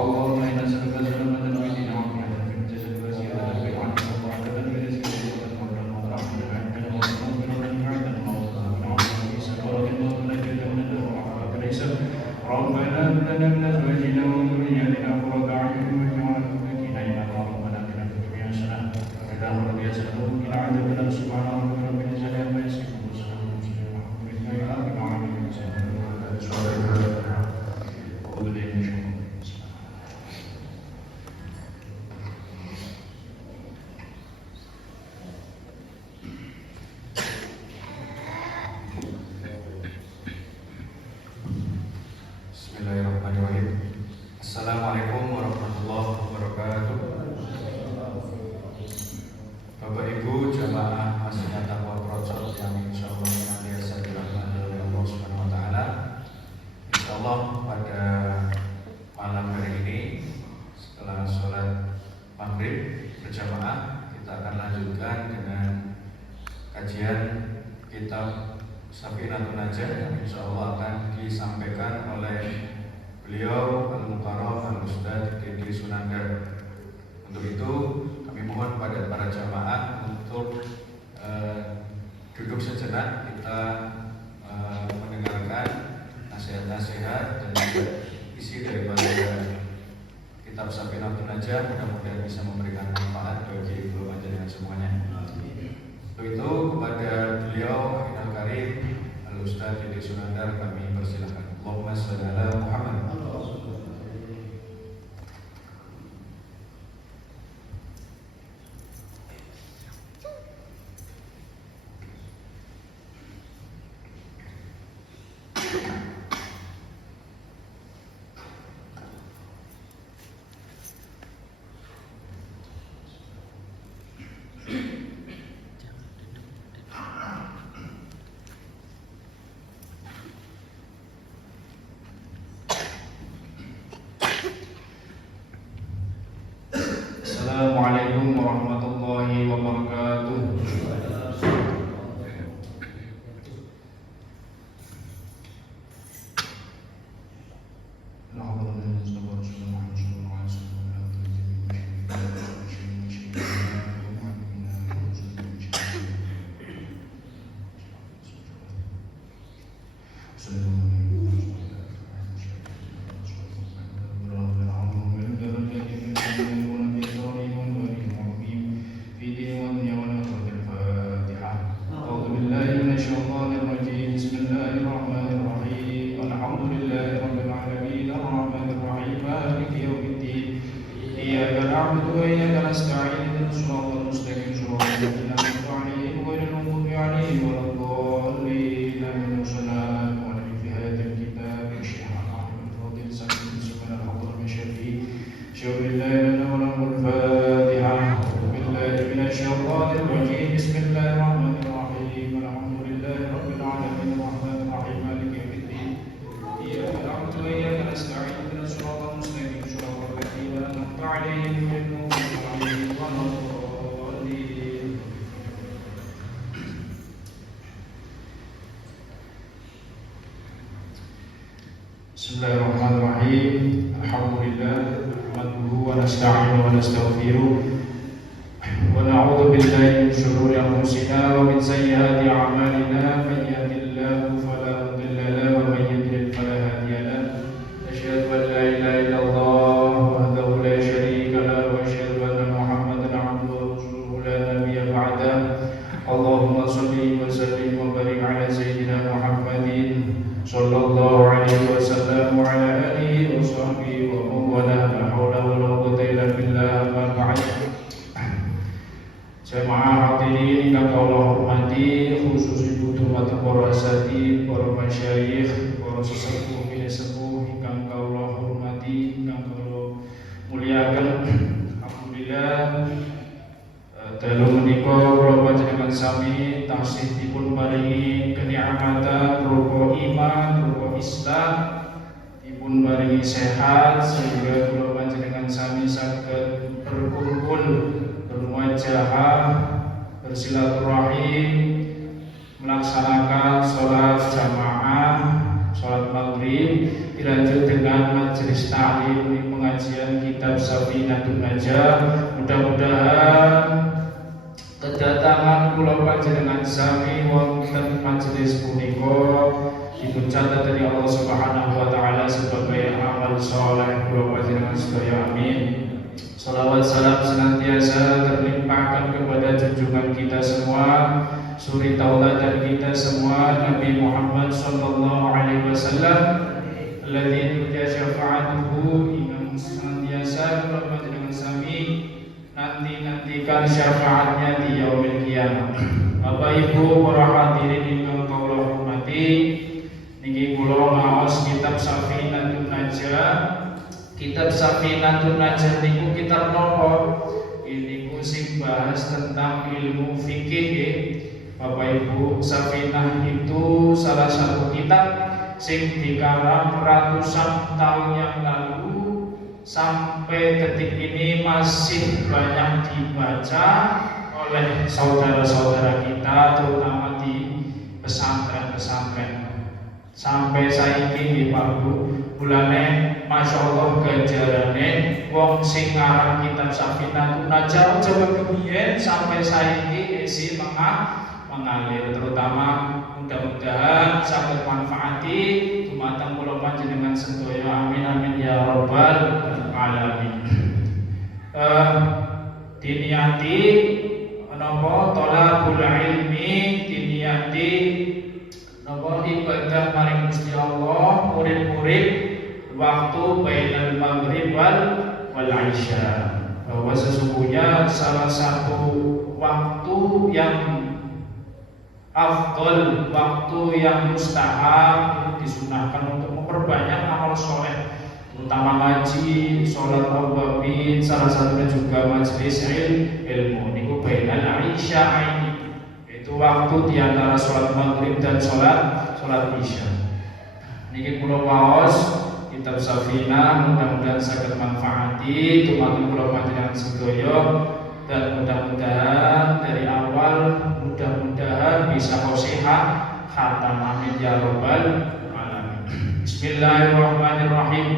اللهم إنا نسألك سلامة الدين وعافية في الجسد وزيادة في العلم وبركة في الرزق وفضلا ورحمة عندنا ومغفرة عندنا وعافية في سفرة ومنجدة من النار وعافية ليس ربنا هب لنا من أزواجنا وذرياتنا قرة أعين واجعلنا متقين إماما ربنا آتنا في الدنيا حسنة وفي الآخرة حسنة وقنا عذاب النار سبحان ربك رب العزة عما يصفون وسلام على المرسلين والحمد لله رب العالمين. Bismillahirrahmanirrahim. Assalamualaikum warahmatullahi wabarakatuh. Bapak Ibu jamaah Masjid Taqwa Project yang insyaallah senantiasa dirahmati oleh Allah Subhanahu wa taala. Insyaallah pada malam hari ini setelah sholat maghrib berjamaah kita akan lanjutkan dengan kajian kitab Safinatun Najah yang insyaallah akan disampaikan oleh beliau Al-Mukarram Al-Ustadz Dede Sunandar. Untuk itu kami mohon pada para jamaah untuk duduk sejenak, kita mendengarkan nasihat-nasihat dan isi daripada kitab Safinatun Najah. Mudah-mudahan bisa memberikan manfaat bagi beliau panjenengan semuanya. Untuk itu kepada beliau Al Karim Al-Ustadz Dede Sunandar kami persilahkan. Allahumma shalli ala Muhammad. Assalamualaikum warahmatullahi wabarakatuh. Bismillahirrahmanirrahim. Alhamdulillah nahmaduhu wa nasta'inuhu wa nastaghfiruh wa na'udzu billahi min shururi anfusina wa min sayyiati a'malina. Man yahdihillahu fala mudilla lahu wa man yudlil fala hadiya lahu. Asyhadu an la ilaha illallah wahdahu la syarika lahu wa asyhadu anna Muhammadan 'abduhu wa rasuluhu la nabiyya ba'dahu. Allahumma shalli wa sallim wa barik 'ala sayyidina Muhammadin sallallahu alaihi wasallam wa ala alihi wa sahbihi wa mawala. La haula wa la quwwata illa billah. Amma ba'd. Jamaah hadirin yang Allah hormati, khusus ibu tumat para asatidz, para masyayikh, para sesepuh milih sepuh ingkang Allah hormati, ingkang Allah muliakan. Alhamdulillah dalu menika kula panjenengan sami taksih dipun paringi kenikmatan rupa iman, rupa Islam, dipun paringi sehat sehingga kula panjenengan sami saged berkumpul, bermuajahah, bersilaturahim, melaksanakan sholat jamaah, sholat maghrib dilanjut dengan majelis ta'lim di pengajian kitab Safinatun Najah. Mudah-mudahan kedatangan kula panjenengan sami wonten majelis punika dicatat dari Allah Subhanahu wa taala sebagai amal saleh kula panjenengan sedaya. Amin. Salawat salam senantiasa terlimpahkan kepada junjungan kita semua, suri tauladan kita semua, Nabi Muhammad sallallahu alaihi wasallam, alladzi turja syafa'atuhu, yang senantiasa kula panjenengan sami nantikan syafaatnya di yaumil qiyamah. Bapak Ibu para hadirin ingkang kula hormati, niki kula maos kitab Safinatun Najah. Kitab Safinatun Najah niku kitab napa? Niku sing bahas tentang ilmu fikih. Bapak Ibu, Safinah itu salah satu kitab sing dikarang ratusan tahun yang lalu sampai detik ini masih banyak dibaca oleh saudara-saudara kita, terutama di pesantren-pesantren. Sampai saiki di bulane Masya Allah ganjarane wong sing ngarang kitab Safinatun Najah coba kebiyen sampai saiki isi mengalir, terutama mudah-mudahan saged manfaati dumateng kula panjenengan sedaya. Amin amin ya rabbal alamin. Diniati napa thalabul ilmi, diniati napa ibadah maring Gusti Allah, murid-murid waktu bainal maghrib wal isya, bahwa sesungguhnya salah satu waktu yang afdal, waktu yang mustahab disunahkan untuk memperbanyak amal soleh, terutama ngaji, sholat awwabin, salah satunya juga majelis ilmu. Niku bainal isya ini, itu waktu diantara sholat maghrib dan sholat isya. Niki kula waos kitab Safinah, mudah-mudahan saged manfaati dumateng kula panjenengan sedaya, dan mudah-mudahan dari awal mudah-mudahan bisa khosihah khatam. Amin ya rabbal alamin. Bismillahirrahmanirrahim.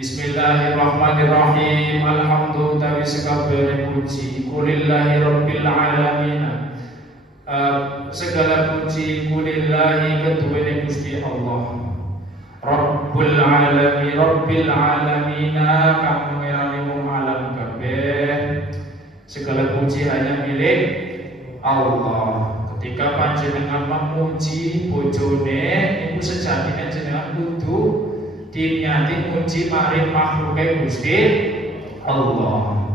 Bismillahirrahmanirrahim. Alhamdulillah sekabeh puji kulillahi rabbil alamin. Segala puji kulillahi keduwene Gusti Allah, Rabbul alamin, Rabbil alamin, kang ngerani wong alam kabeh. Segala puji hanya milik Allah. Ketika panjenengan memuji bojone, iku sejatine jenengan kudu diniati muji maring makhluke Gusti Allah.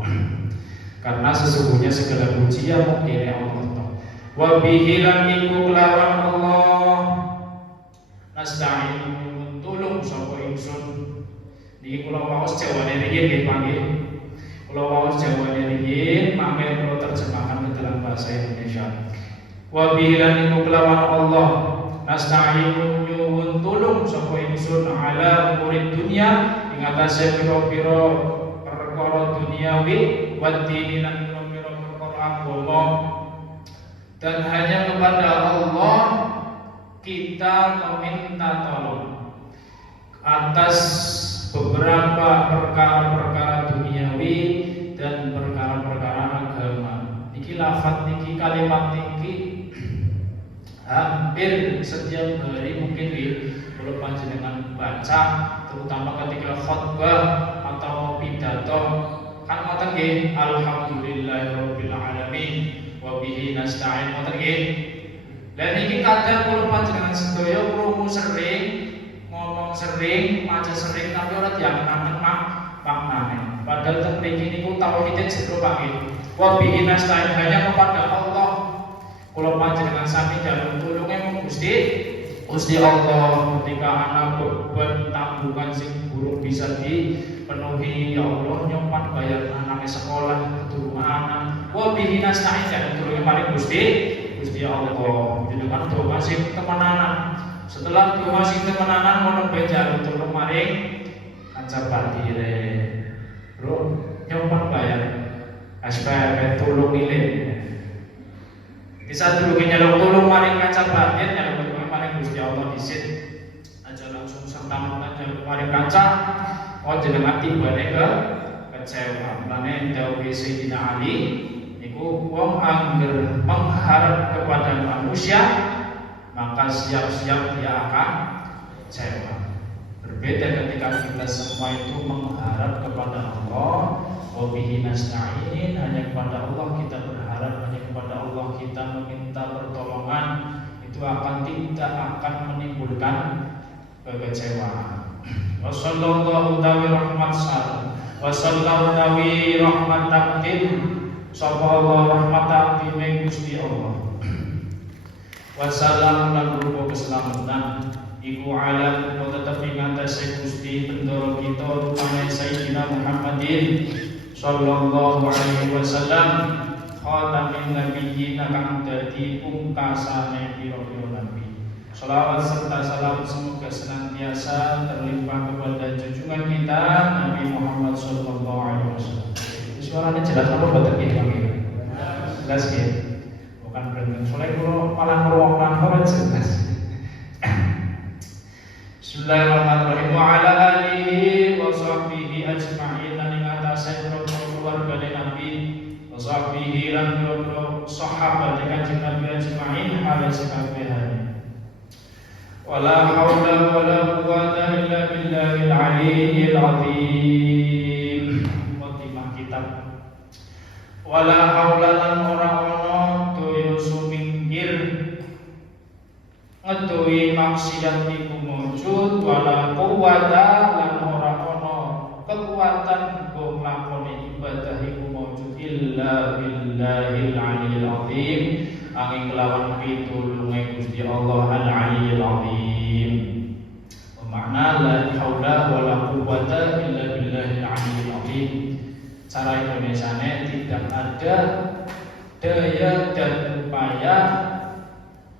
Karena sesungguhnya segala puji ya mungkin Allah. Wa bihi lan iku kelawan Allah nasta'in tulung sapa ingsun. Niki kula waos jawane riyin nggih panggih. Kula waos jawane riyin mangke kula terjemahkan ke dalam bahasa Indonesia. Wa bihi lan iku kelawan Allah nasta'in nyuwun tulung sapa ingsun ala umuri dunya ing atase pira-pira perkara duniawi wa dini lan pira-pira perkara agama. Dan hanya kepada Allah kita meminta tolong atas beberapa perkara-perkara duniawi dan perkara-perkara agama. Niki lafaz niki kalimat niki hampir setiap hari mungkin kalau panjenengan baca, terutama ketika khutbah atau pidato, kan ngoten nggih, alhamdulillahirabbil alamin wa bihi nasta'in, ngoten nggih. Lah niki kadang kula panjenengan sedaya krungu sering, ngomong sering, maca sering, tapi ora diangen-angen maknane. Padahal teng mriki niku tauhid jero panggih. Wa bihi nasta'in, hanya kepada Allah kula panjenengan sami dalem tulunge mung Gusti Allah. Ketika anak beban tanggungan sing burung bisa dipenuhi, ya Allah nyompat bayar anaknya sekolah, keturun anak. Wa bihi nasta'in, dan tulunge paling Gusti Allah. Jenengan doa sing temenanan. Setelah doa sing temenanan mono bejar tulung maring kanca patire. Bro, nyompat bayar SPP tulung ile. Bisa dulu nyaluk tulung maring kanca batin, nyaluk tulung maring Gusti Allah disit aja langsung mentang-mentang jalu maring kanca kok jenengan tibane kecewa. Mulane dawuh Sayyidina Ali niku wong angger mengharap kepada manusia maka siap-siap dia akan kecewa. Berbeda ketika kita semua itu mengharap kepada Allah, wa bihi nasta'in, hanya kepada Allah kita berharap, hanya kepada Allah kita meminta pertolongan, itu tidak akan menimbulkan kekecewaan. Wa sallallahu tawi rahmat sal, wa sallallahu tawi rahmat takdim, sapa Allah rahmat takdim Gusti Allah. Wa salam lan rupa keselamatan iku ala wa tetep ing atase Gusti bendoro kita rupane Sayyidina Muhammadin sallallahu alaihi wasallam khatamin nabiyyin kang dadi pungkasane pira-pira nabi. Shalawat serta salam semoga senantiasa terlimpah kepada junjungan kita Nabi Muhammad sallallahu alaihi wasallam. Suaranya jelas apa boten nggih Kang? Jelas nggih. Bukan berarti soalnya kalau malah ngeruang orang jelas. Bismillahirrahmanirrahim. Wa ala alihi wa sahbihi ajma'in lan ing atase keluarga Nabi wa sahbihi lan sahabat kanjeng Nabi ajma'in halis kabehane. Wala haula wala quwwata illa billahil aliyyil azim. Khotimah kitab. Wala haula lan ora ana daya sumingkir ngeduwi maksiat iku mujud wala quwwata lan ora ana kekuatan kanggo nglakoni ibadah iku mujud illa billahil aliyyil azim angin kelawan pitulunge Gusti Allah al aliyyil azim. Makna la haula wala quwwata illa billahil aliyyil azim. Cara Indonesiane tidak ada daya dan upaya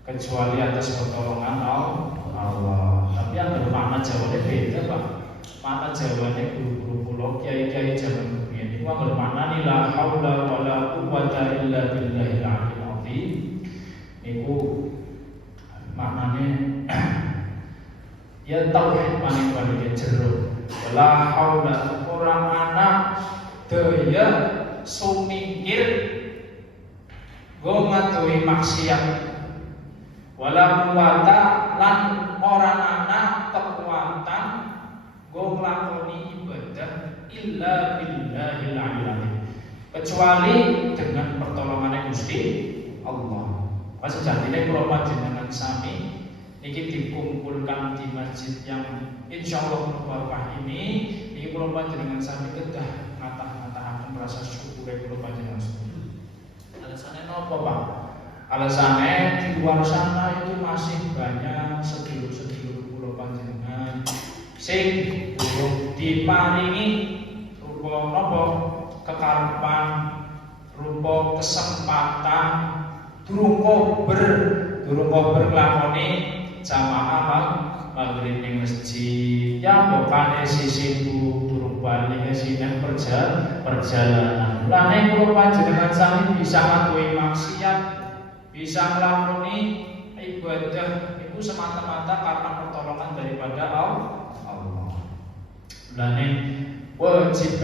kecuali atas pertolongan Allah. Tapi yang bermakna Jawa beda Pak. Makna Jawanya guru-guru pulau kiai-kiai zaman kemudian itu bermakna la haula wala quwwata illa billahil aliyyil azim. Niku maknane ya tauhid maning bali jero. La haula ora ana daya sumingkir go ngatuhi maksiat wala quwata lan ora ana kekuatan go nglakoni ibadah illa billahil aliyyil kecuali dengan pertolongan Gusti Allah. Pas sejatine kula panjenengan sami niki dikumpulkan di masjid yang insyaallah barokah ini kula panjenengan sami kedah ngata-ngataken rasa syukur kula panjenengan. Alasannya napa, Pak? Alasannya di luar sana itu masih banyak sedulur-sedulur kula panjenengan sing durung diparingi rupa napa kekarepan, rupa kesempatan, durung kober nglakoni jamaah maghrib ning masjid. Ya mbokane sisi durung bali sinen perjalanan. Mulane kula panjenengan sami bisa ngatuhi maksiat, bisa nglakoni ibadah itu semata-mata karena pertolongan daripada Allah. Mulane wajib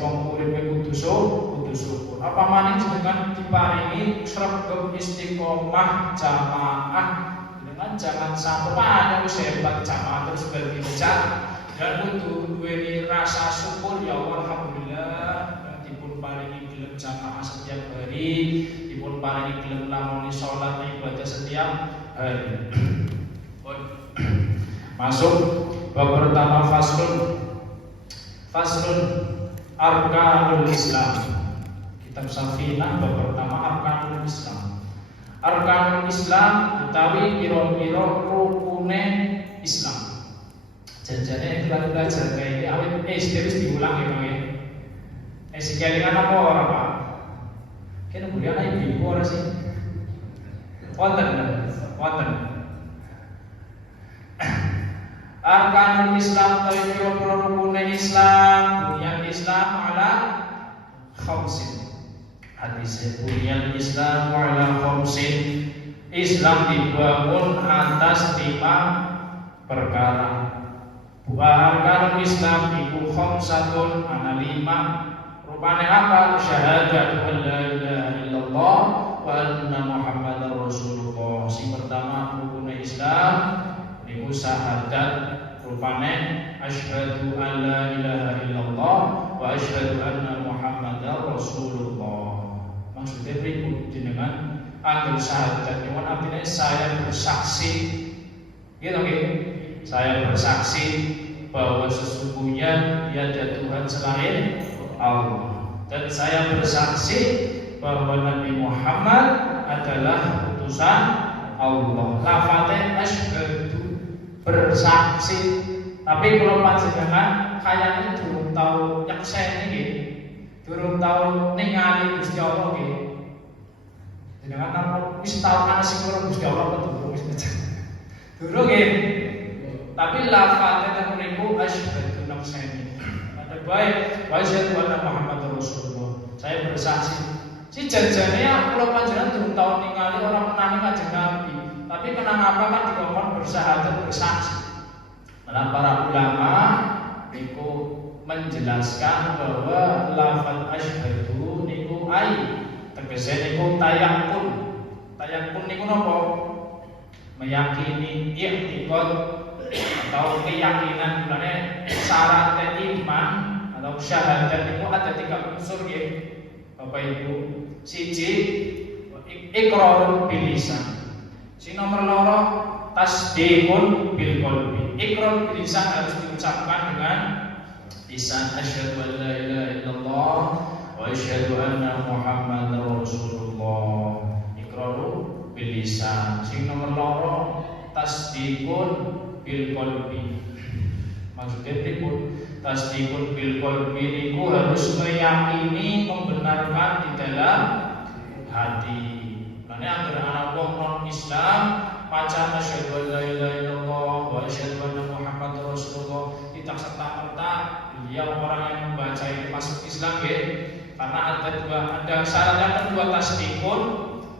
wong urip kudu syukur. Apa maning jenengan diparingi sregep istiqomah jamaah, dengan jangan sampai wis hebat jamaah terus berbicara dan kudu duweni rasa syukur ya Allah alhamdulillah dipun paringi gelem jamaah setiap hari, dipun paringi gelem lamoni salat ibadah setiap hari. Masuk bab pertama faslun arkanul Islam. Kitab Safinah bab pertama arkanul Islam. Arkanul Islam utawi pira-pira rukune Islam. Janjane belajar kayak ini awet terus diulang ya Bang ya. Sekalian apa ora Pak? Kene kemudian ibu ora sih? Wonten. Arkanul Islam utawi pira-pira rukune Islam, bunyan Islam ala khamsin. Hadis bunyan Islam ala khamsin. Islam dibangun atas 5 perkara. Arkanul Islam iku khamsatun ana 5. Rupane apa? Syahadatu an la ilaha illallah wa anna Muhammadar Rasulullah. Sing pertama rukun Islam niku syahadat, rupane asyhadu an la ilaha illallah wa asyhadu anna Muhammadar Rasulullah. Maksudnya pripun jenengan angger syahadat niku artinya saya bersaksi. Gitu nggih. Saya bersaksi bahwa sesungguhnya tiada Tuhan selain Allah, dan saya bersaksi bahwa Nabi Muhammad adalah utusan Allah. Lafadznya asyhadu, bersaksi. Tapi kalau panjenengan kayaknya durung tahu nyekseni nggih, durung tahu ningali Gusti Allah nggih. Jenengan napa wis tau ana sing karo Gusti Allah apa durung wis durung nggih. Tapi lafadznya menipu asyhadu nafsani. Ada baik wa asyhadu anna Muhammadar Rasulullah. Saya bersaksi. Si janjane kula panjenengan durung tau ningali ora menani Kanjeng Nabi. Tapi kenapa kan dikongkon bersyahadat bersaksi. Nah, para ulama niku menjelaskan bahwa lafaz asyhadu niku tegese niku tayakun. Tayakun niku napa? Meyakini i'tiqad atau keyakinan, mulanya syarat iman atau syahadat itu ada 3 unsur ya Bapak Ibu. Siji iqrarun bil lisan. Sing nomor 2 tasdiqun bil qalbi. Iqrar bil lisan harus diucapkan dengan lisan, asyhadu an la ilaha illallah wa asyhadu anna Muhammadar Rasulullah. Iqrarun bil lisan. Sing nomor 2 tasdiqun bil qalbi. Maksudnya pripun? Tasdiqun bil qalbi niku harus meyakini, membenarkan di dalam hati. Karena angger ana wong non Islam maca asyhadu an la ilaha illallah wa asyhadu anna Muhammadar Rasulullah, tidak serta-merta dia orang yang membaca ini masuk Islam ya. Karena ada syarat yang kedua, tasdiqun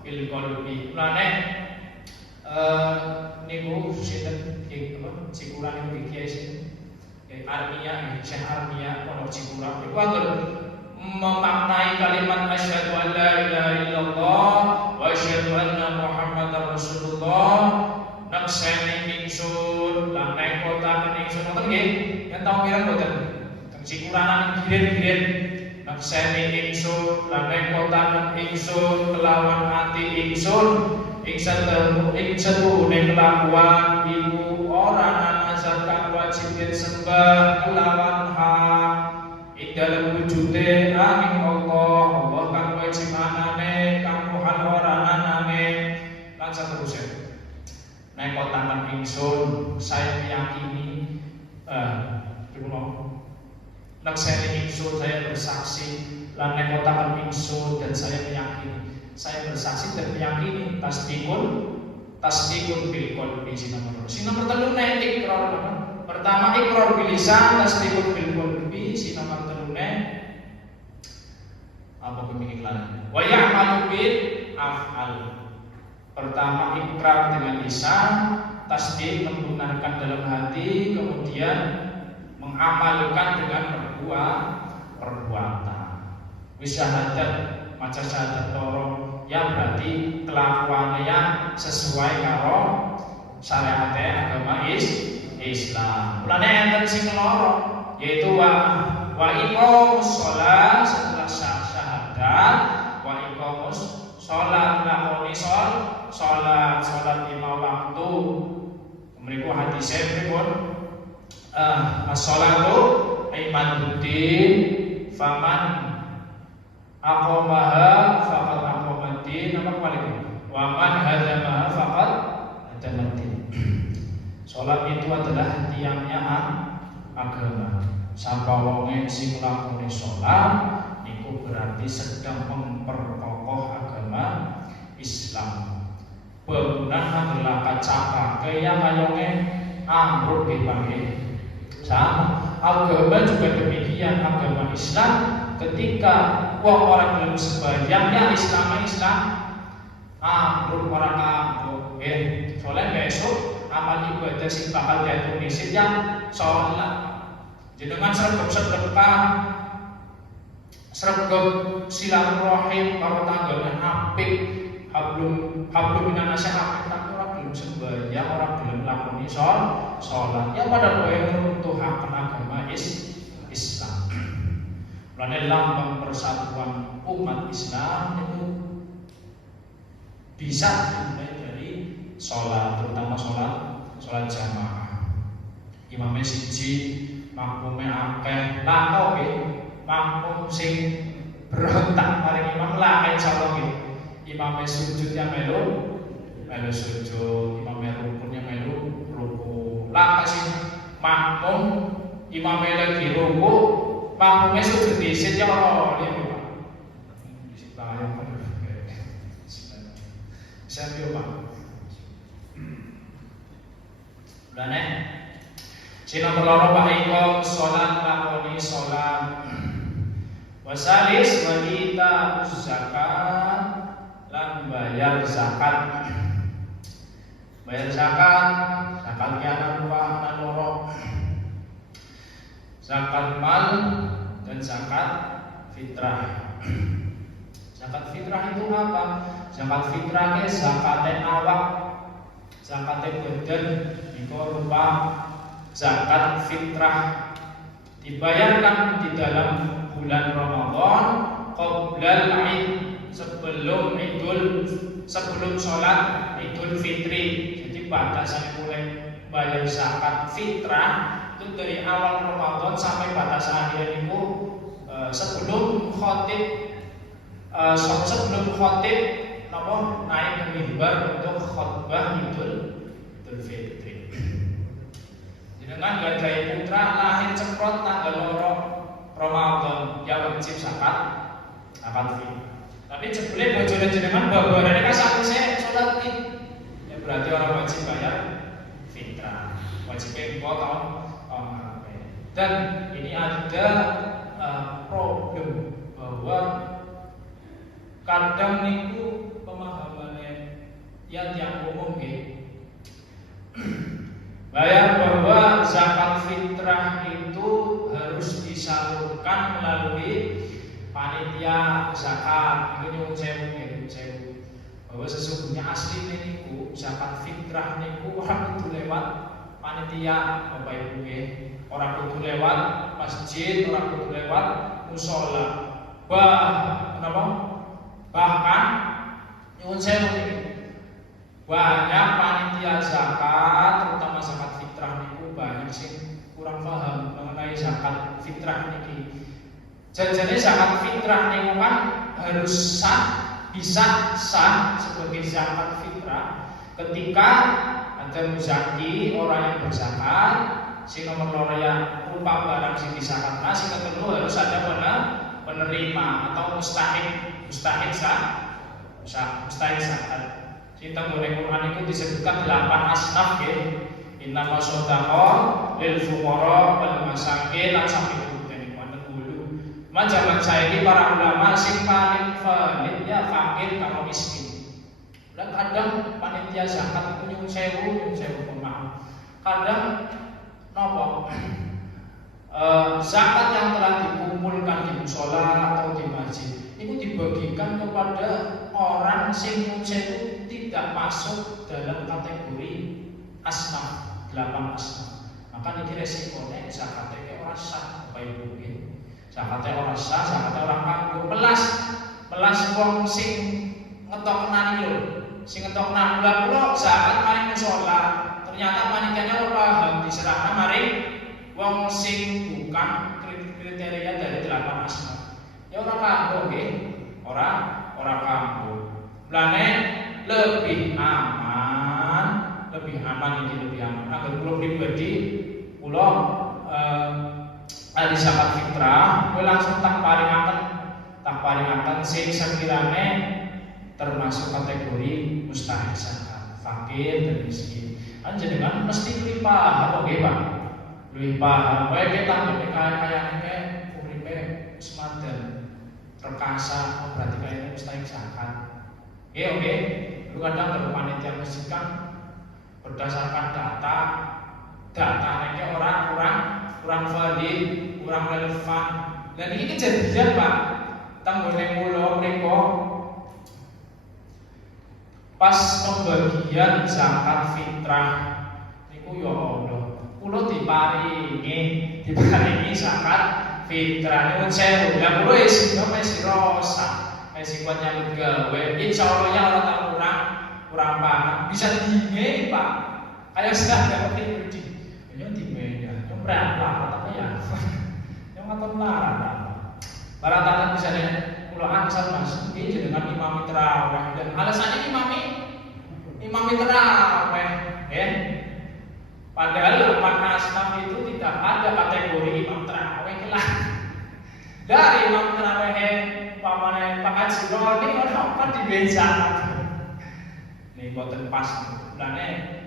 bil qalbi. Mulane niku sinten Cikuran niku kiai sing Armia, Syekh Armia pondok Cikuran niku angger memaknai kalimat asyhadu an la ilaha illallah wa asyhadu anna Muhammadar Rasulullah nakseni ingsun lan nekotaken ingsun ngoten nggih. Yen tau mireng mboten teng Cikuranan giren-giren nakseni ingsun lan nekotaken ingsun kelawan ati ingsun ing setuhune kelakuan iku ora ana zat kang wajib disembah kelawan hak ing dalem wujude angin Allah kang wajib anane kang muhal ora anane lan saterusé. Nek kotakan ingsun saya meyakini nakseni ingsun saya bersaksi lan nek kotakan ingsun dan saya meyakini, saya bersaksi dan meyakini tasdiqun bil qalbi. Si nomor 3 nek ikrar. Pertama ikrar bil lisan, tasdiqun bil qalbi. Si nomor 3 nek apa pemikiran? Wa ya'malu bil af'al. Pertama ikrar dengan lisan, tasdiq membenarkan dalam hati, kemudian mengamalkan dengan perbuatan. Wisyahadat maca syahadat loro ya berarti kelakuannya yang sesuai karo syariat agama Islam. Mulane enten sing loro yaitu wa iqamus shalah, setelah syahadat wa iqamus shalah, lakoni salat lima waktu. Mriku hadise pripun? As-shalatu imaduddin faman aqamaha faqad aqamaddin apa balik wa man hadamaha faqad hadamaddin. Salat itu adalah tiangnya agama. Sapa wonge sing nglakoni salat niku berarti sedang memperkokoh agama Islam. Bangunan adalah kacaka kaya kayonge amruk dipanggil. Sama agama juga demikian, agama Islam ketika orang dalam sembahyangnya Islam amruk orang amruk soalnya besok amal ibadah sing bakal ditulis yang sholat. Jenengan sregep sedekah, sregep silaturahim karo tanggane apik, hablum minannasi apik, tapi ora gelem sembahyang, ora gelem lakoni sholat. Ya pada kowe ngruntuhaken agama Islam. Mulane lambang persatuan umat Islam itu bisa dimulai dari sholat, terutama sholat jamaah. Imamnya siji, makmumnya akeh, lah oke, makmum sing berontak paling imam lah insyaallah nggih. Imamnya sujudnya melu sujud, imamnya rukunnya melu ruku. Lah kasih makmum imamnya lagi ruku, makmumnya sujud disit ya Allah ya Pak. Disit bayang kan. Sampai Pak. Mulane sing nomor loro Pak Iko salat lakoni salat. Wasalis wanita zakat lan bayar zakat. Bayar zakat kiana rupa loro. Zakat mal dan zakat fitrah. Zakat fitrah itu apa? Zakat fitrah ke zakate awak, zakate badan itu rupa zakat fitrah dibayarkan di dalam bulan Ramadan qoblal Id, sebelum sholat Idul Fitri. Jadi batasan mulai bayar zakat fitrah itu dari awal Ramadan sampai batas akhir itu sebelum khotib naik ke mimbar untuk khutbah Idul Fitri. Dengan gadai putra lahir ceprot tanggal loro Ramadan ya wajib zakat fitrah. Tapi jebule bojone jenengan babarane kan sakuse salat Id. Ya berarti orang wajib bayar fitrah. Wajib engko tahun. Dan ini ada problem bahwa kadang niku pemahamannya yang umum nggih. Bayar bahwa zakat fitrah itu harus disalurkan melalui panitia zakat. Ini nyuwun sewu. Bahwa sesungguhnya asli niku zakat fitrah niku ora kudu lewat panitia Bapak Ibu nggih. Ora kudu lewat masjid, ora kudu lewat musala. Bahkan nyuwun sewu niki. Banyak panitia zakat, terutama zakat fitrah niku banyak sing kurang paham mengenai zakat fitrah niki. Jajane zakat fitrah niku kan harus bisa sah sebagai zakat fitrah ketika ada muzaki, orang yang berzakat, sing nomor loro ya rupa barang sing disakatna, sing kedua harus ada penerima atau mustahik zakat. Kita mulai Quran itu disebutkan 8 asnaf ya. Innama shadaqah lil fuqara wal masakin lan sampai ini mana dulu. Zaman saya ini para ulama sing paling valid ya fakir karo miskin. Dan kadang panitia zakat itu nyuwun sewu pemaaf. Kadang nopo zakat yang telah dikumpulkan di mushola atau di masjid itu dibagikan kepada orang sing itu tidak masuk dalam kategori asnaf, 8 asnaf. Maka ini resikonya zakatnya orang sah, Bapak Ibu. Zakatnya orang sah, zakatnya orang kanggo. Pelas wong sing ngetokna lho, sing ngetokna kula zakat maring mushola. Ternyata panitianya ora paham diserahna maring wong sing bukan kriteria dari 8 asnaf. Ya ora kanggo nggih, ora kanggo. Mulane lebih aman. Agar kula pribadi kula ahli zakat fitrah, kula langsung tak paringaken sing sekirane termasuk kategori mustahik zakat, fakir dan miskin. Jenengan mesti luwih paham nggih Pak. Luwih paham wae kita kaya-kayane uripe semanten perkasa berarti kayaknya mustahik zakat. Oke. Lu kadang dari panitia masjid kan berdasarkan data datanya kurang valid, kurang relevan. Dan ini kejadian Pak, tanggone mulo mriko pas pembagian zakat fitrah niku ya Allah, kula diparingi zakat fitrah niku sewu. Lah kula wis rosa, wis kuat nyambut gawe. Insyaallah ya ora tak kurang paham. Bisa dinge Pak. Kayak sudah dapat di. Ya dinge ya. Berapa apa ya? Yang ngaton larang. Barangkali misalnya kula ansal Mas, iki jenengan imam tarawih dan alasannya imam tarawih, ya. Padahal makna Islam itu tidak ada kategori imam tarawih lah. Dari imam tarawih pamane Pak Haji Roni ono dibezakan. Ini boten pas. Mulane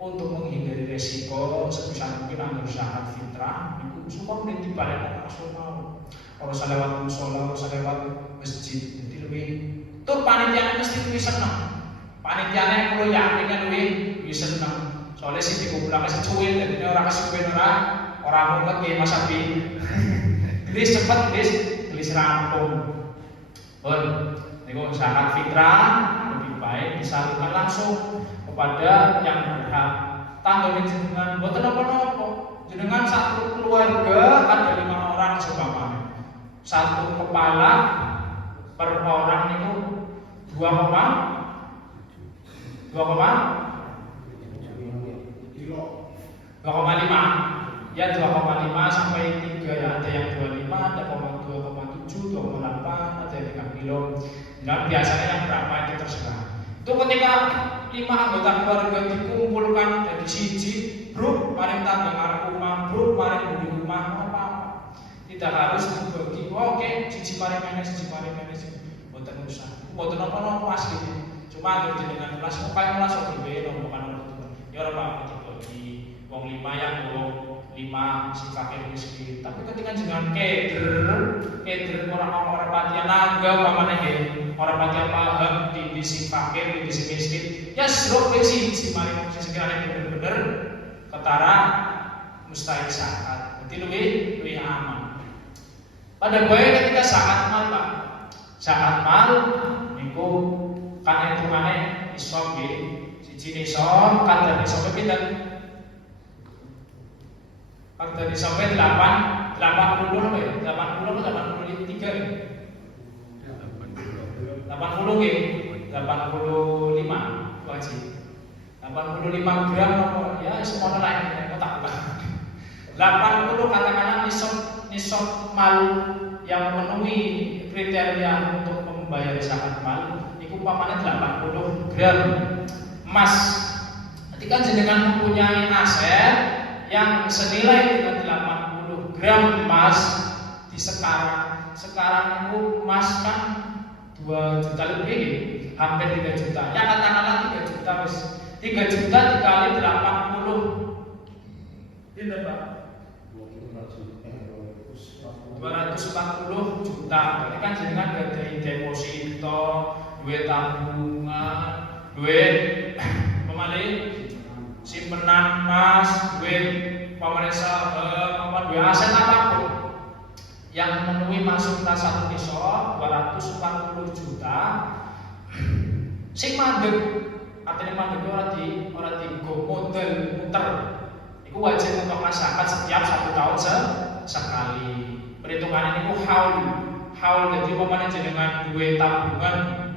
untuk menghindari resiko sebisa mungkin anggur zakat fitrah niku supaya mriki balik nasional. Ora salewat musala, ora salewat masjid. Jadi lebih tur panitiane mesti luwih seneng. Panitiane kulo yakin kan luwih seneng. Soalnya sih dikumpulake secuil dadi ora kesuwen ora mumet nggih Mas Abi. Gelis cepet gelis rampung. Pun niku zakat fitrah lebih baik disalurkan langsung kepada yang berhak. Tanggane jenengan mboten napa-napa. Jenengan satu keluarga ada 5 orang seumpamane. Satu kepala per orang itu 2,5 ya 2,5 sampai 3 ya, ada yang 25, ada 2,7, 2,8, ada yang 3 kilo. Dan biasanya yang berapa itu terserah. Itu ketika 5 anggota keluarga dikumpulkan dari siji grup mari tangga ngarep rumah, grup mari budi rumah apa. Tidak harus dibagi. Oke, siji mari menes, mboten usah. Mboten apa-apa asli. Cuma anggere jenengan kelas kok kaya kelas kok dhewe bukan ono. Ya ora apa dibagi. Wong 5 yang wong 5 si fakir miskin. Tapi ketika jenengan keder orang patian naga pamane nggih. Orang patian paham di si fakir, di si miskin. Ya sruk wis si mari wong sekiranya bener-bener ketara mustahil zakat. Dadi luwih aman. Pada baik ketika zakat mal Pak. Zakat mal niku kan hitungane nisab nggih. Siji nisab kadar nisab pinten? Kadar nisab 80 lho ya. 80 atau 83 nggih. 80 nggih. 85 wajib. 85 gram apa ya semono lain kotak. 80 katakanlah nisab mal yang memenuhi kriteria untuk membayar zakat mal itu umpamanya 80 gram emas. Ketika jenengan mempunyai aset yang senilai dengan 80 gram emas di sekarang itu emas kan 2 juta lebih, hampir 3 juta. Ya katakanlah 3 juta wis. 3 juta dikali 80 ini Pak 240 juta. Berarti kan jenengan gadai deposito, duit tabungan, duit pemali simpenan emas, duit pemerintah saham, duit aset apapun yang memenuhi masuk tas satu nisab 240 juta. Sing mandeg, artinya mandeg ora di go model muter. Iku wajib untuk masyarakat setiap 1 tahun sekali. Perhitungan ini haul jadi umpamanya jenengan duwe tabungan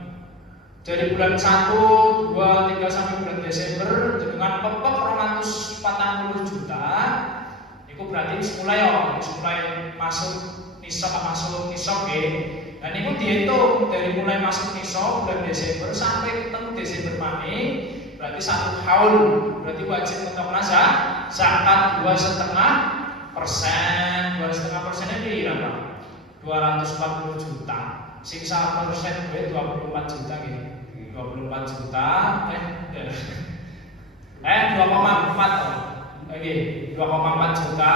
dari bulan 1, 2, 3 sampai bulan Desember jenengan pepek 240 juta. Itu berarti mulai masuk nisab nggih. Dan itu dihitung dari mulai masuk nisab bulan Desember sampai ketemu Desember maneh berarti 1 haul. Berarti wajib untuk zakat 2,5%. 2,5% ini berapa? 240 juta. Sing 1% duwe 24 juta nggih. 24 juta 2,4 oke 2,4 juta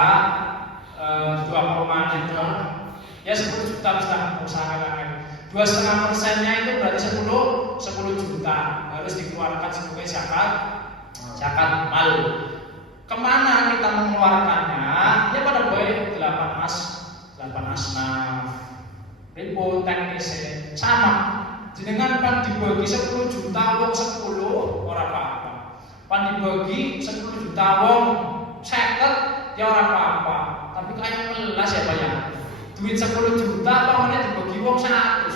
2,5 ya 10 juta sudah usahakan. 2,5%-nya itu berarti 10 juta harus dikeluarkan sebagai zakat mal. Kemana kita mengeluarkannya? Ya pada baik 8 asnaf. Ribu teknisnya sama. Jenengan pan dibagi 10 juta wong 10 ora apa-apa. Pan dibagi 10 juta wong 50 ya ora apa-apa. Tapi kayak melas ya Pak ya. Duit 10 juta pamane dibagi wong 100.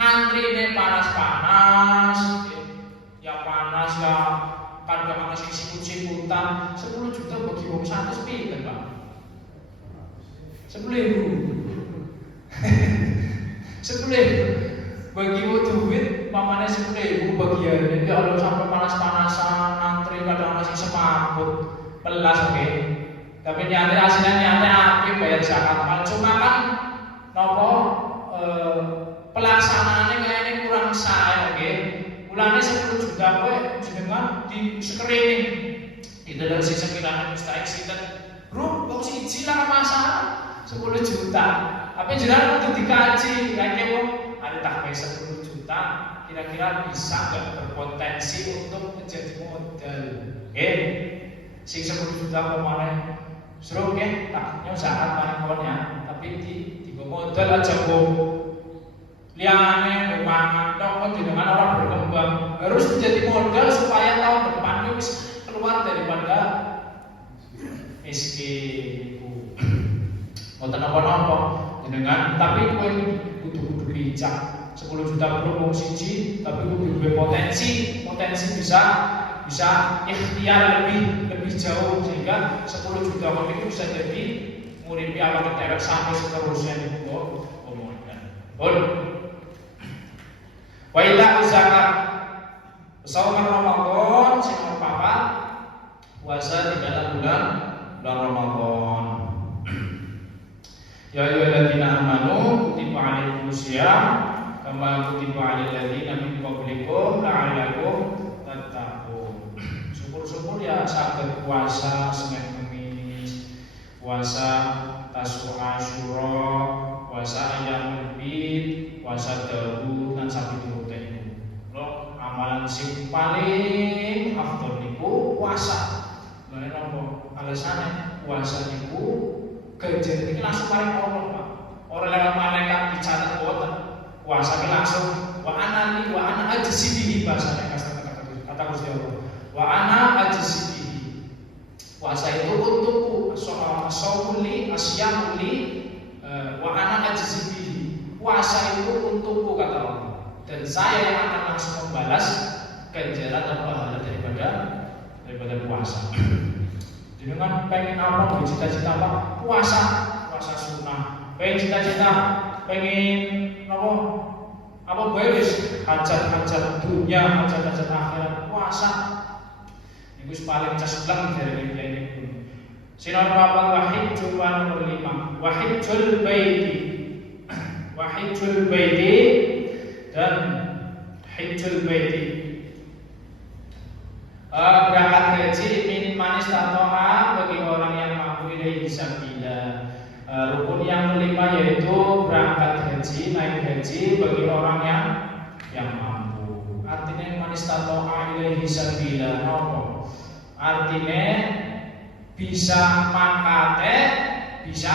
Ngantrine panas-panas. Ya panas ya kadang ana sing sikut-sikutan 10 juta bagi wong 100 pinten Pak? 10.000. 10.000 bagi duit pamane 10.000 bagian. Ya Allah sampai panas-panasan antri kadang ana sing semaput pelas oke. Tapi nyatane hasilnya apik bayar zakat. Cuma kan napa pelaksanaannya kayaknya kurang sae oke. Mulane 10 juta kowe jenengan di screening. Itu dari sisi sekiranya mustahik sinten. Bro, kok siji lah masalah 10 juta. Tapi jenengan kudu dikaji, kayaknya kok ada tak 10 juta kira-kira bisa enggak berpotensi untuk menjadi modal. Sing 10 juta kemana? Seru ya, taknya zakat paling kawannya. Tapi di modal aja kok. Liane mangan tok dengan orang berkembang harus menjadi modal supaya tahun depan bisa keluar daripada miskin. Mau apa-apa dengan tapi kowe kudu bijak. 10 juta berhubung siji tapi kudu potensi bisa ikhtiar lebih jauh sehingga 10 juta itu bisa jadi nguripi apa ketewek sampai seterusnya itu modal. Wa ila zakat saum Ramadan sing papat puasa di dalam bulan Ramadan. Ya ayyuhalladzina amanu kutiba alaikumusiyam kama kutiba alal ladzina min qablikum la'allakum tattaqun. Syukur-syukur ya saged puasa Senin Kamis, puasa Tasyura Asyura, puasa Ayyamul Bid, puasa Daud lan sapi amalan sing paling afdol niku puasa. Lha napa alasane puasa niku ganjaran iki langsung paring Allah, Pak. Ora lewat malaikat dicatat boten. Puasa iki langsung wa ana ajsibihi bahasane kata Gusti Allah. Wa ana ajsibihi. Puasa itu untukku, shaumuli asyamuli wa ana ajsibihi. Puasa itu untukku kata Allah. Dan saya yang akan langsung membalas ganjaran dan pahala daripada puasa. Dengan pengen apa? Cita-cita apa? Puasa sunnah. Pengen cita-cita, pengen apa wis hajat dunia, hajat akhirat, puasa. Ini paling casblang dari ini. Sinar papat wahid cuma nomor 5. Wahidul baiti dan hajjul baiti. Berangkat haji min manis tatoha bagi orang yang mampu ilaihi sabila. Rukun yang kelima yaitu berangkat haji, naik haji bagi orang yang mampu. Artinya manis tatoha ilaihi sabila. Apa? Artinya bisa mangkate, bisa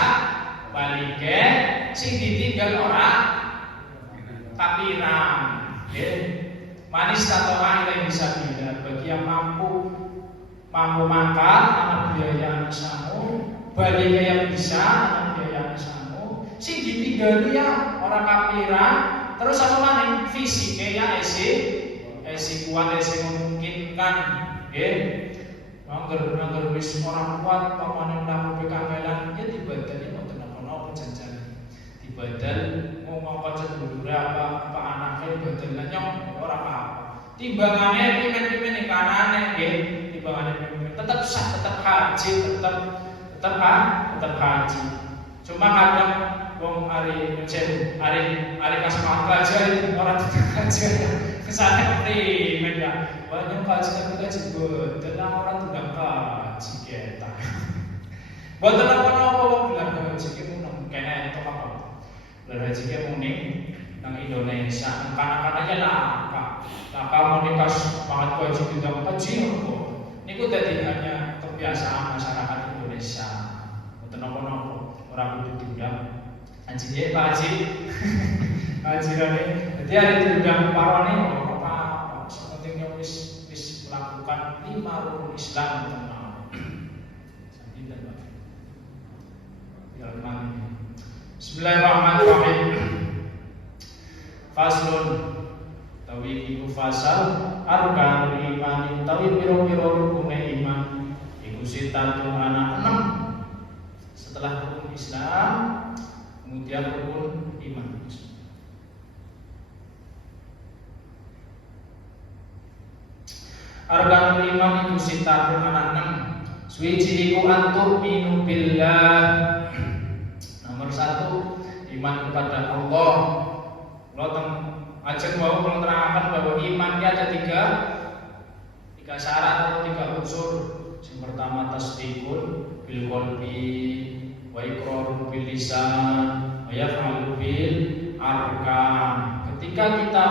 balike, sing ditinggal orang kapiran. Manis tatoha ilaihi sabila bagi yang mampu makan anak biaya anak samu, balike yang bisa anak biaya anak samu, sing ditinggali ya orang kapiran. Terus apa maning fisiknya ya esi kuat esi memungkinkan. Angger wis orang kuat pamane mlaku kangelan ya dibadani wonten apa-apa janjane. Dibadal mau ngongkon sedulure apa anake badalan nyong ora apa-apa. Timbangane pimen-pimen kanane nggih, timbangane pimen tetap sah, tetap haji, tetap haji. Cuma kadang wong ari kasih aja orang tidak haji. Kesana pimen ya. Banyak kaji betul orang tidak kaji kita. Betul apa bilang haji kita nang kene itu apa? Bilang haji kita muni nang Indonesia, anak-anaknya laka mau nikah semangat haji tidak haji kok. Niku tadi hanya kebiasaan masyarakat Indonesia. Mboten napa-napa, ora kudu diundang. Anjine Pak Haji. Haji rene. Dadi arep diundang parone apa? Sepentingnya wis melakukan 5 rukun Islam tenan. Sampun Pak. Ya Bismillahirrahmanirrahim. Faslun tawi iku fasal arkanul iman tawi pira-pira rukune iman iku sitatun ana 6. Setelah rukun Islam kemudian rukun iman. Arkanul iman iku sitatun ana 6. Suwiji iku antuk minu billah. Nomor 1 iman kepada Allah. Kalau ajeng mau menerangkan bahwa iman ada tiga syarat atau 3 unsur. Yang pertama tasdiqun bil qalbi wa iqrarun bil lisan wa yaf'alu bil arkan. Ketika kita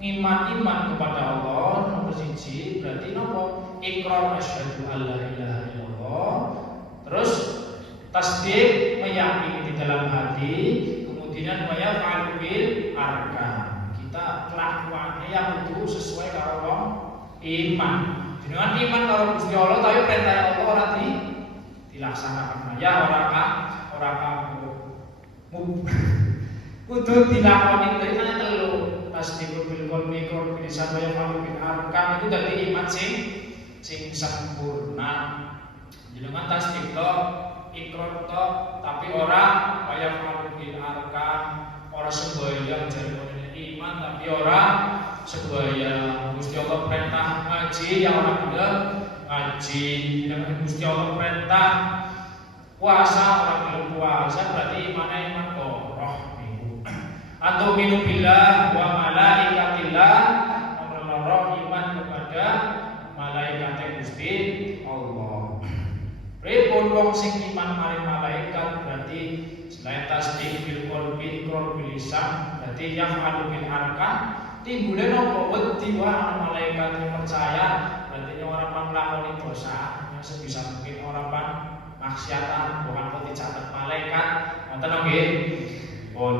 iman kepada Allah, nomor 1 berarti nopo? Iqrar asyhadu alla ilaha illallah. Terus tasdik meyakini di dalam hati, kemudian wa yaf'alu bil arkan. Kita kelakuannya yang itu sesuai karo iman. Dengan iman karo Gusti Allah tapi perintah Allah ora dilaksanakan. Ya ora kudu dilakoni tenan telu. Tasdiqul bil qalbi iqrar bil lisan wa yaf'alu bil arkan itu dadi iman sing sempurna. Jenengan tasdik tok, iqrar tok, tapi ora wa yaf'alu bil arkan, ora sembahyang jare iman tapi ora sembahyang. Gusti Allah perintah ngaji yang ora gelem ngaji. Jenengan Gusti Allah perintah puasa ora gelem puasa berarti iman koroh niku. Antu minu billah wa malaikatillah. Nomor loro iman kepada malaikat Gusti Allah. Pripun wong sing iman maring malaikat berarti selain tasdik bil qalbi iqrar bil lisan berarti yaf'alu bil arkan. Timbule nopo wedi wae ana malaikat yang percaya berarti orang nglakoni dosa yang sebisa mungkin orang maksiatan bukan kok dicatat malaikat. Wonten nggih? Pun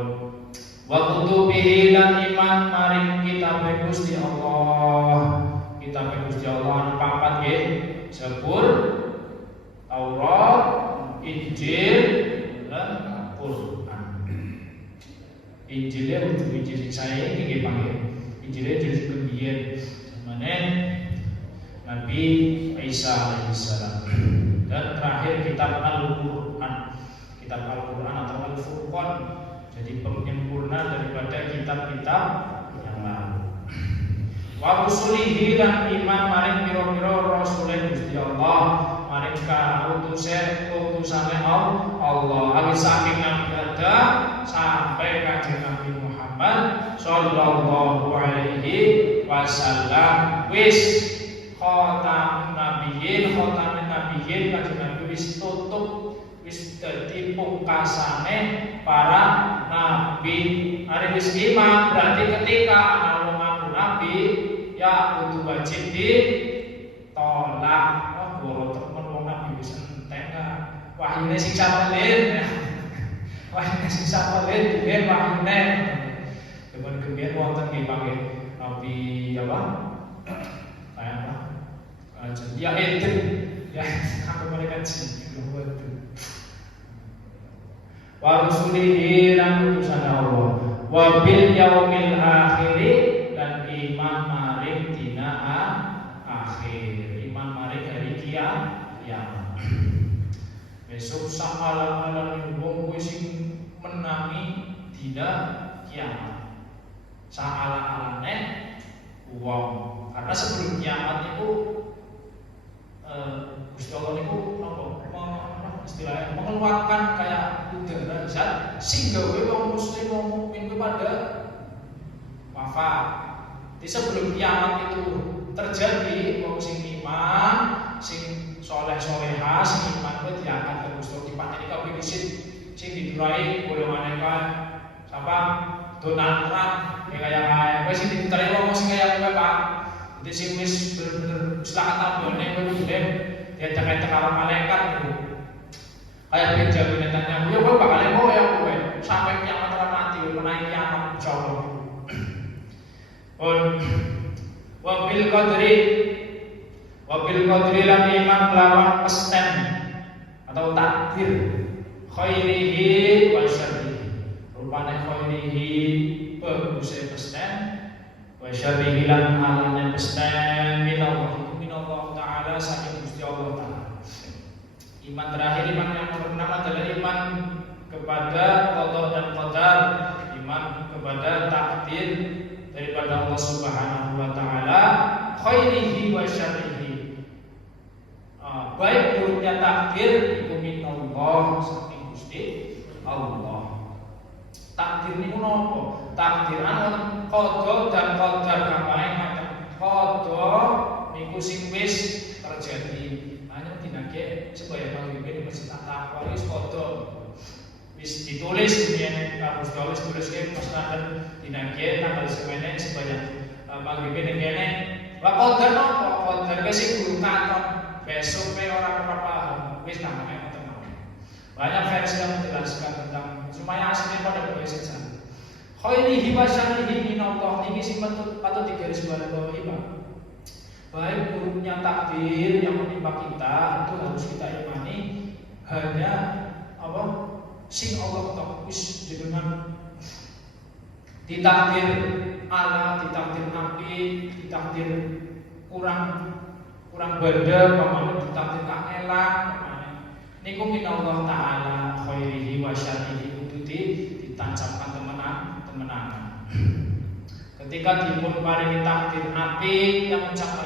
wa kutubihi lan iman maring kitab Gusti Allah. Kitab Gusti Allah anu 4 nggih. Zabur, Taurat, Injil, dan Quran. Injilnya untuk Injil saya ini nggih panggil. Injilnya jadi kebiyen zamane Nabi Isa alaihissalam. Dan terakhir kitab Al-Qur'an. Kitab Al-Qur'an atau Al-Furqan jadi penyempurna daripada kitab-kitab yang lalu. Wa rusulihi lan iman maring pira-pira rasul Gusti Allah. Maring utusane Allah awis saking Nabi Adam sampai kanjeng Nabi Muhammad sallallahu alaihi wasallam. Wis khotam nabiyyin kanjeng Nabi wis tutup, wis dadi pungkasane para nabi. Ari wis iman berarti ketika ana wong ngaku nabi ya kudu wajib ditolak. Wahyune sing sapelin. Wahyune sing sapelin biyen wahyune. Depan kebiyen wonten nggih panggih Nabi apa? Kayak apa? Ya itu. Ya aku mereka cinta betul. Wa rusulihi lan utusan Allah. Wa bil yaumil akhir dan iman maring dina akhir. Iman maring hari kiamat. Besok sa'alan-alan wong kuwi sing menangi dina kiamat. Sa'alan-alane wong. Karena sebelum kiamat itu Gusti Allah niku napa istilahnya mengeluarkan kayak udara zat sing gawe wong muslim wong mukmin kuwi pada wafat. Di sebelum kiamat itu terjadi wong sing iman, sing soleh-solehah, sing iman kuwi diangkat ke Gusti Allah dipateni kabeh disit sing didurai golongane kan sapa Donald Trump kayak wis sing ditarik wong sing kaya kowe Pak. Jadi sing wis bener-bener selatan bone kowe kudu diajak-ajak karo malaikat itu. Kayak Benjamin Netanyahu, ya kowe bakal kowe ya kowe sampai kiamat ora mati, menawi kiamat insyaallah. Wabil qadri lan iman kelawan pesten atau takdir khairihi wa syarrihi. Rupane khairihi baguse pesten wa syarrihi lan alane pesten minallah taala saking Gusti Allah taala. Iman terakhir, iman yang nomor 6 adalah iman kepada qada dan qadar, iman kepada takdir daripada Allah Subhanahu wa taala khairihi wa syarrihi. Baik buruknya takdir itu minallah saking Gusti Allah. Takdir niku napa? Takdir ana qada dan qadar kapae macam. Qada niku sing wis terjadi. Hanya dinake supaya panggilane mesti tak takwa wis qada. Wis ditulis yen harus tulis ke mustahil dinake tanggal semene supaya panggilane kene. Lah qadar napa? Qadar ke sing guru katon. Besok orang paham, wis namanya ngoten. Banyak versi yang menjelaskan tentang supaya aslinya pada bahasa saja. Khairihi wa syarrihi minallah, ini sing patut digarisbawahi, Pak. Baik buruknya takdir yang menimpa kita itu harus kita imani hanya apa? Sing Allah tok wis jenengan ditakdir ala, ditakdir api, ditakdir kurang beda, pamane ditakdir kangelan, niku minallah taala khairihi wa syarrihi kudu ditancapkan temenan. Ketika dipun paringi takdir api yang ucap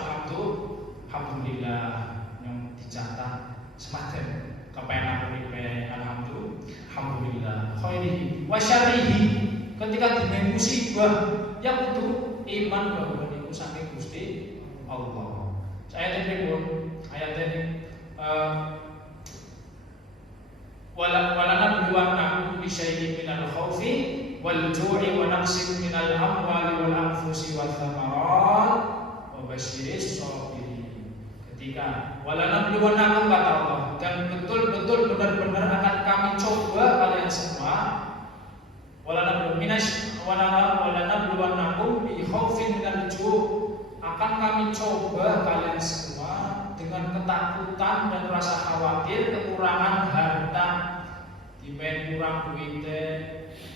alhamdulillah yang dicatat sematen kepenak uripe alhamdulillah khairihi wa syarrihi. Ketika dimen musibah yang kudu iman bahwa niku saking Gusti Allah. Ayat ini walanabluwannakum bisyai'in minal khaufi wal ju'i wa naqsin minal amwali wal anfusi wath thamarat wa basyiris shabirin. Ketika walanabluwannakum kata Allah, dan betul-betul benar-benar akan kami coba kalian semua. Walanabluwannakum bi khaufin minal ju', akan kami coba kalian semua dengan ketakutan dan rasa khawatir kekurangan harta, dimen kurang duite,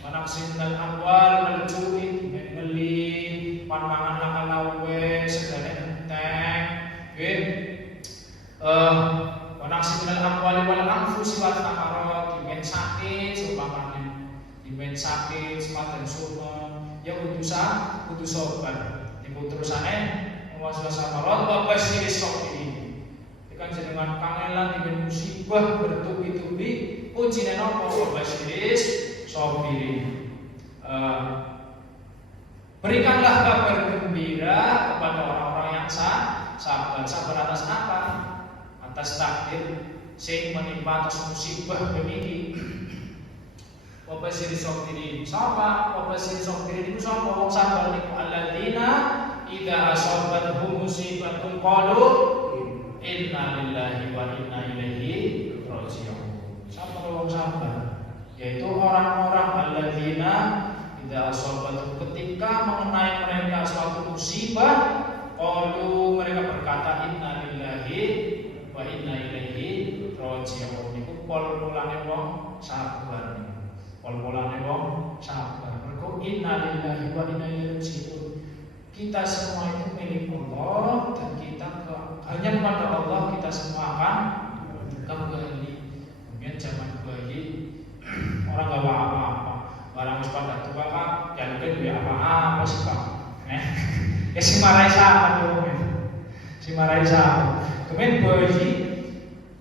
manaksin dan amwal wal ju'i, dimen beli panmangan lakalawe segala enteng, nggih. Manaksin dan amwal wal anfusi wal thamarat, dimen sakit seumpamane, dimen sakit semadan suma, ya kudu sabar. Ibu terusane waswas samarat wa basyiris sabirin. Tekan jenengan kangelan dengan musibah bertubi-tubi, ujine napa wa basyiris sabirin. Berikanlah kabar gembira kepada orang-orang yang sabar. Sabar atas apa? Atas takdir sing menimpa atas musibah beniki. Wa basyiris sabirin. Sapa wa basyiris sabirin itu sapa wong sabar niku alladzina idza asabathum musibatun qalu inna lillahi wa inna ilaihi raji'un. Sapa wong sabar? Yaitu orang-orang alladzina idza asabathum, ketika mengenai mereka suatu musibah, qalu, mereka berkata inna lillahi wa inna ilaihi raji'un. Niku pol-polane wong sabar. Pol-polane wong sabar. Mergo inna lillahi wa inna ilaihi raji'un. Kita semua itu milik Allah dan kita hanya kepada Allah kita semua akan kembali. Kemudian zaman bayi orang gak apa-apa, barang wis pada tua kan, ya mungkin duwe apa-apa sih Pak. Si marai sama dong. Si marai sama. Kemudian bayi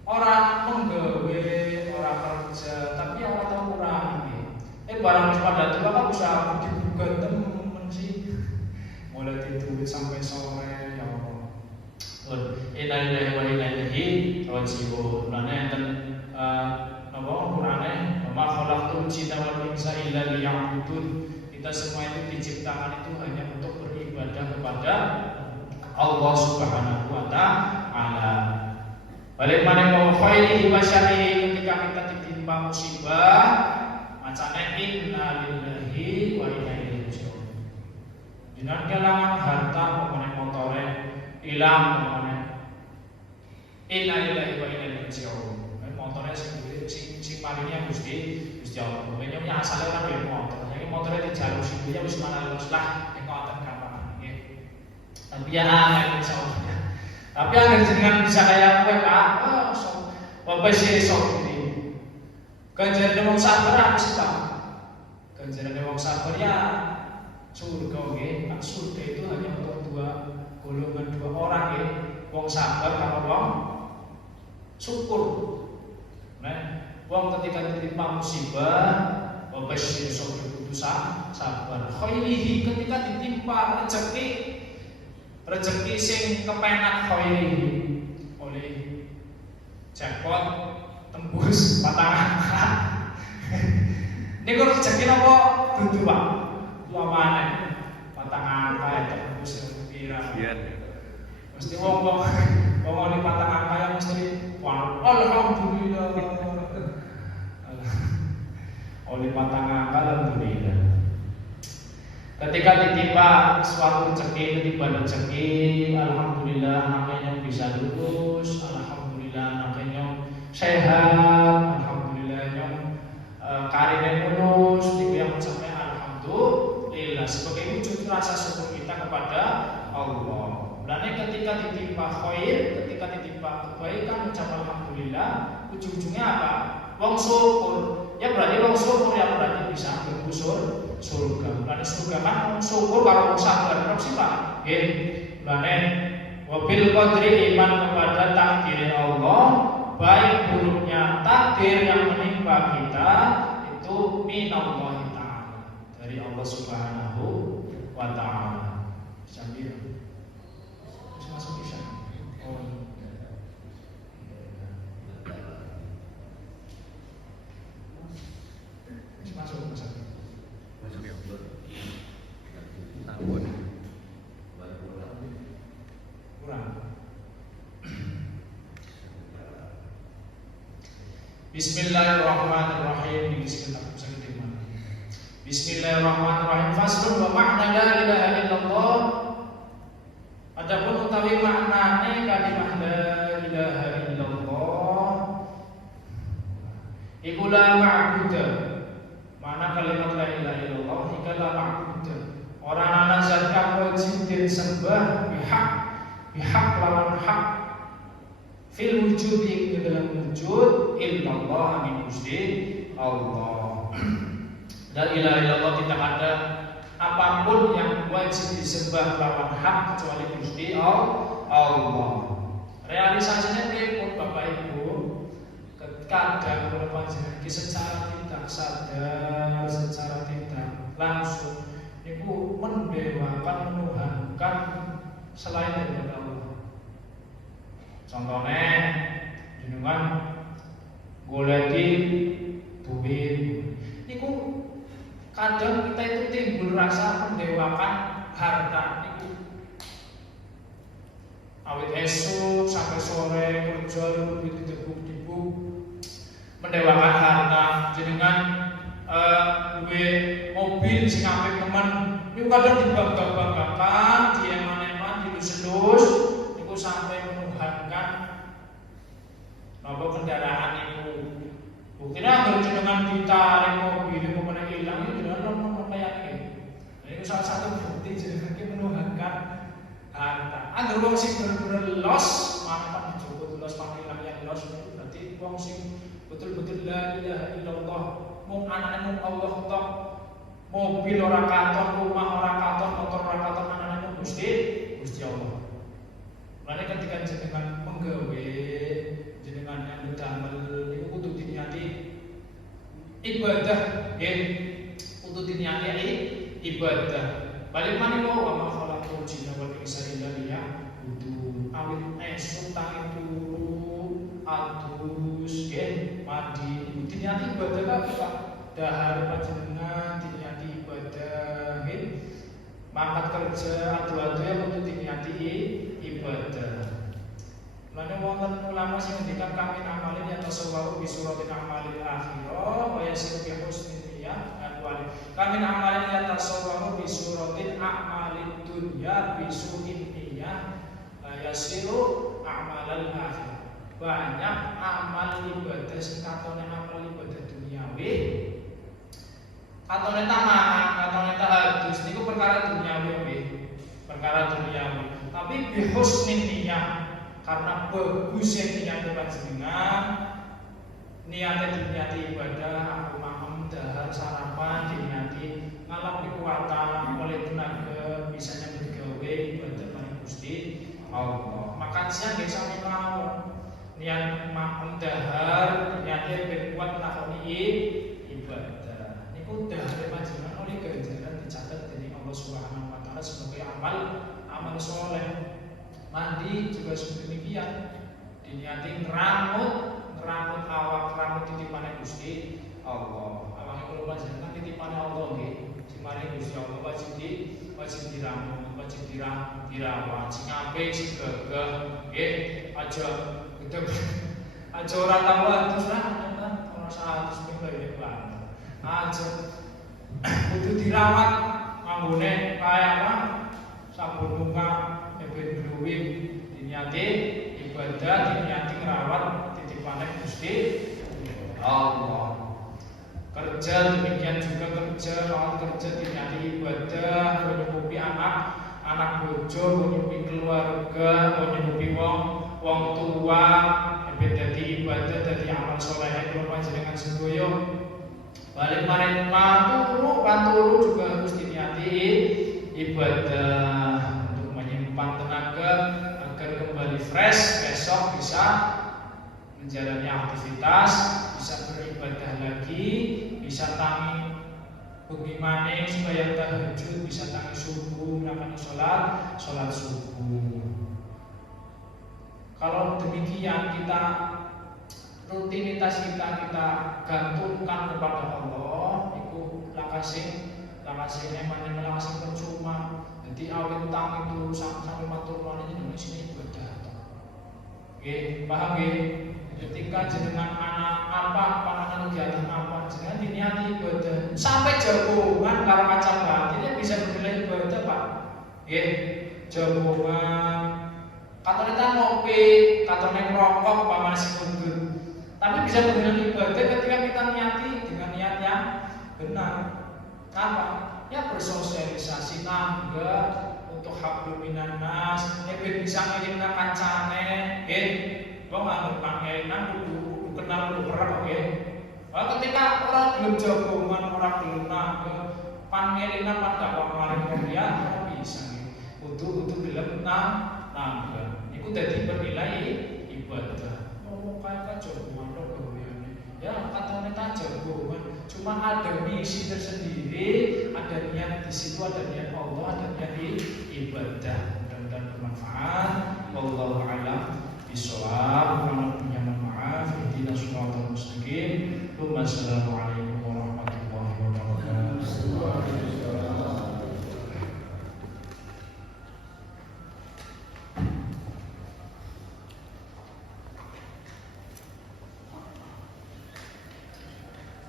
orang menggawe, orang kerja, tapi orang tahu kurang. Barang wis pada tua kan bisa dibuka temen sih. Mulai tidur sampai sore ya Allah. Inna lillahi wa inna ilaihi raji'un. Lane enten napa Qur'ane, "Ma khalaqtul jinna wal insa illa liya'budun." Kita semua itu diciptakan itu hanya untuk beribadah kepada Allah Subhanahu wa taala. Balik mana mau khairihi wa syarrihi, ketika kita ditimpa musibah macane inna lillahi wa inna ilaihi raji'un. Dengan kelangan harta pokoknya motore ilang pokoknya inna lillahi wa inna ilaihi raji'un. Motornya si paringnya Gusti Allah. Pokoknya asalnya orang dari motor. Jadi motornya di jalur situ wis mana lulus lah nek ngoten gampang nggih. Tapi ya angel insyaallah. Tapi angel jenengan bisa kayak kowe Pak. Bapak sih sok ini. Ganjaran wong sabar apa sih Pak? Ganjaran wong sabar ya surga nggih. Kan surga itu hanya untuk dua golongan, dua orang nggih. Wong sabar karo wong syukur. Nah, wong ketika ditimpa musibah, wabashir sabr putusan sabar. Khairihi ketika ditimpa rezeki sing kepenak khairihi oleh jackpot tembus patangan. Niku rezeki napa dudu Pak? Dua maneh. Patangan kae tembus pira. Mesti wong oleh patangan kae mesti alhamdulillah. Oleh patangan alhamdulillah. Ketika ditimpa suatu rezeki, alhamdulillah anaknya bisa lulus, alhamdulillah anaknya sehat, alhamdulillah karirnya lulus, yang sampai alhamdulillah sebagai wujud rasa syukur kita kepada Allah. Dan ketika ditimpa khair, ketika ditimpa kebaikan, ucap alhamdulillah, ujung-ujungnya apa? Wong syukur. Ya berarti wong syukur ya berarti bisa berkusur surga. Berarti surga kan wong syukur kalau wong sabar terus sih Pak. Nggih. Berarti wabil qadri iman kepada takdir Allah, baik buruknya takdir yang menimpa kita itu minallahi ta'ala, dari Allah Subhanahu wa ta'ala. Sambil masuk bisa. Oh. Masuk. Ya. Tahun. Kurang. Bismillahirrahmanirrahim. Bismillahirrahmanirrahim. Faslun wa ma'na la ilaha illallah. Adapun utawi maknane kalimat la ilaha illallah iku la ma'budu. Mana kalimat la ilaha illallah iku la ma'budu. Ora ana zat kang wajib disembah bihaq lawan hak fil wujud ing dalam wujud illallah min Gusti Allah. La ilaha illallah tidak ada apapun yang wajib disembah lawan hak kecuali Gusti Allah. Realisasinya pripun Bapak Ibu? Kadang kula panjenengan secara tidak sadar, secara tidak langsung niku mendewakan, menuhankan selain daripada Allah. Contohnya jenengan goleki duit niku kadang kita itu timbul rasa mendewakan harta niku. Awit esok sampai sore kerja duit dibuk mendewakan harta. Jenengan duwe mobil sing apik temen niku kadang dibangga-banggakan, dieman-eman, dilus-lus niku sampai menuhankan napa kendaraan niku. Buktine anggere jenengan ditarik mobil niku meneh ilang iki jenengan kayak iki. Niku salah satu bukti jenengan iki menuhankan harta. Anggere wong sing bener-bener los, mantan dijupuk los panggilan yang los berarti wong sing betul-betul la ilaha illallah, mung anane mung Allah tok. Mobil ora katon, rumah ora katon, motor ora katon, anane mung Gusti Allah. Mulane ketika jenengan menggawe, jenengan yang damel niku kudu diniati ibadah, nggih. Kudu diniati ibadah. Balik maneh wa ma khalaqul jinna wal insa illa liya'budun. Awit esuk tangi turu adus nggih mandi diniati ibadah Pak. Dahar panjenengan diniati ibadah nggih. Mangkat kerja adu-adu yang untuk diniati ibadah. Mulane wonten ulama sing ngendikan kami amalin ya tasawwaru bi suratil amalil akhirah wa yasiru bi husnil niyyah aqwali. Kami amalin ya tasawwaru bi suratil amalid dunya bi su'in niyyah yasiru amalal akhirah. Banyak amal ibadah sing katone amal ibadah duniawi, katone tamaan, katone tahadus niku perkara duniawi nggih. Perkara duniawi. Tapi bi husnil niyyah karena bagusnya niat panjenengan, niatnya diniati ibadah, aku makan dahar sarapan, diniati ngalap kekuatan oleh tenaga bisanya bergawe ibadah pada Gusti Allah. Makan siang nggih sami mawon, niat makan dahar, niatnya berkuat lakoni ibadah. Niku dahar panjenengan oleh ganjaran dicatat dening Allah Subhanahu wa taala sebagai amal soleh. Mandi juga sedemikian, diniati ngeramut awak, ngeramut titipane Gusti Allah. Awake kula panjenengan titipane Allah nggih, dimari Gusti Allah wajib diramut, wajib dirawat, sing apik, sing gagah nggih, aja gedhe. Aja ora tambah terus ora usah sepele banget. Aja kudu dirawat nganggone kaya apa? Sabun muka ben bluwing diniati ibadah, diniati ngerawat titipane Gusti Allah. Kerja demikian juga lawan kerja diniati ibadah, menyukupi anak bojo, menyukupi keluarga, menyukupi wong tua, dadi ibadah, dadi amal saleh kula panjenengan sedaya. Balik maring panturu juga harus diniati ibadah. Tenaga agar kembali fresh besok bisa menjalani aktivitas, bisa beribadah lagi, bisa tangi bagaimana supaya tahajud, bisa tangi subuh, melakukan sholat subuh. Kalau demikian kita rutinitas kita gantungkan kepada Allah, itu langkah sing percuma. Jadi awet utang itu sampai matur nuwun ini Indonesia ibadah. Nggih, paham nggih? Ketika jenengan anak panangan kegiatan apa, jenengan diniati ibadah. Sampai jagongan karo kaca batin bisa bernilai ibadah, Pak. Nggih, jagongan. Katone ta ngopi, katone ngerokok pamane sing mundur. Tapi bisa bernilai ibadah ketika kita niati dengan niat yang benar. Apa? Ya bersosialisasi nangga untuk hablum minan nas, bisa ngelingan kancane, nggih. Wong anggere pangelinan kudu kenal kudu perang nggih. Ketika ora gelem jagongan, ora gelem nangga, pangelinan pada wong maring mulia ora bisa nggih. Kudu gelem nangga. Niku dadi bernilai ibadah. Ngomong kaya jagongan kok gaweane. Ya katane ta jagongan. Cuma ada misi tersendiri, ada niat di situ, ada niat Allah, ada niat ibadah.